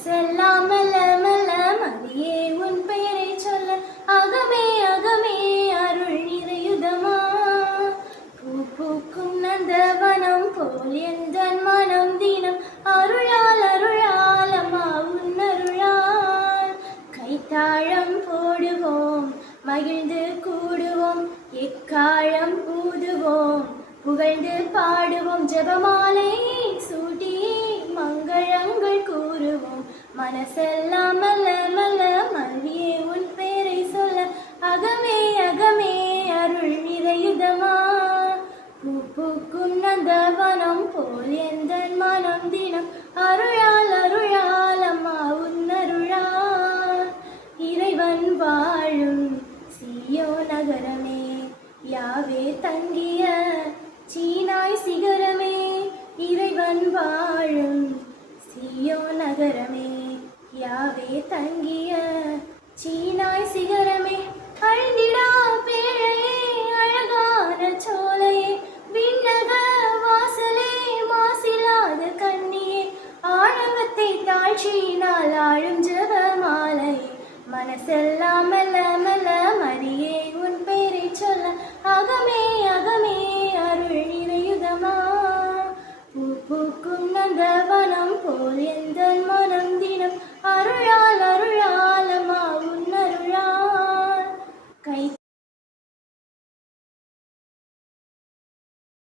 மனசெல்லாம் மெல்ல மெல்ல மதியே உன் பெயரை சொல்ல அகமே அகமே அருள் நிறையுதமா. பூ பூக்கும் நந்தவனம் போல் எந்த மனம் தினம் அருளால் அருளால் அம்மா உன் அருளால். கைத்தாழம் போடுவோம் மகிழ்ந்து கூடுவோம் எக்காலம் ஊதுவோம் புகழ்ந்து பாடுவோம் ஜெபமாலை சூட்டி மங்களங்கள் கூறுவோம். மனசெல்லாம் மெல்ல மெல்ல மல்லியே உன் பேரை சொல்ல அகமே அகமே அருள் நிறையுதமா. பூ பூக்கும் நந்தவனம் போல் எந்த மனம் தினம் அருளால் அருளால் அம்மா உன் அருளால். இறைவன் வாழும் சீயோ நகரமே யாவே தங்கிய சீனாய் சிகரமே. இறைவன் வாழும் சீயோ நகரமே யாவே தங்கிய சீனாய் சிகரமே. அழிந்திடா பேழையே அழகான சோலையே விண்ணக வாசலே மாசிலாத கண்ணியே ஆழவத்தை தாழ்ச்சியினால் ஆழும் ஜெபமாலை. மனசெல்லாம் மெல்ல மெல்ல